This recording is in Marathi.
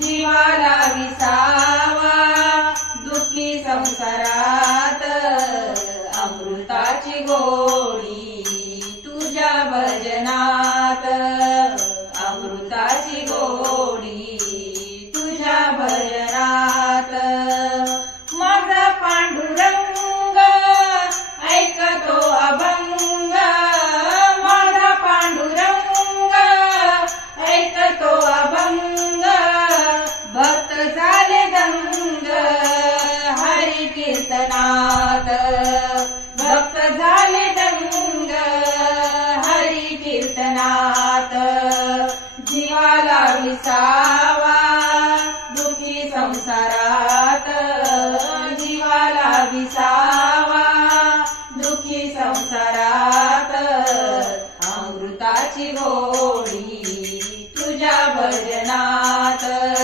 जीवाला विसावा दुःखी संसारात अमृताची गोडी तुझ्या भजनात अमृताची गोडी तुझ्या भजनात माझा पांडुरंग ऐकतो अभंग माझा पांडुरंग ऐकतो अभंग भक्त झाले दंग हरी कीर्तनात भक्त झाले दंग हरी कीर्तनात जीवाला विसावा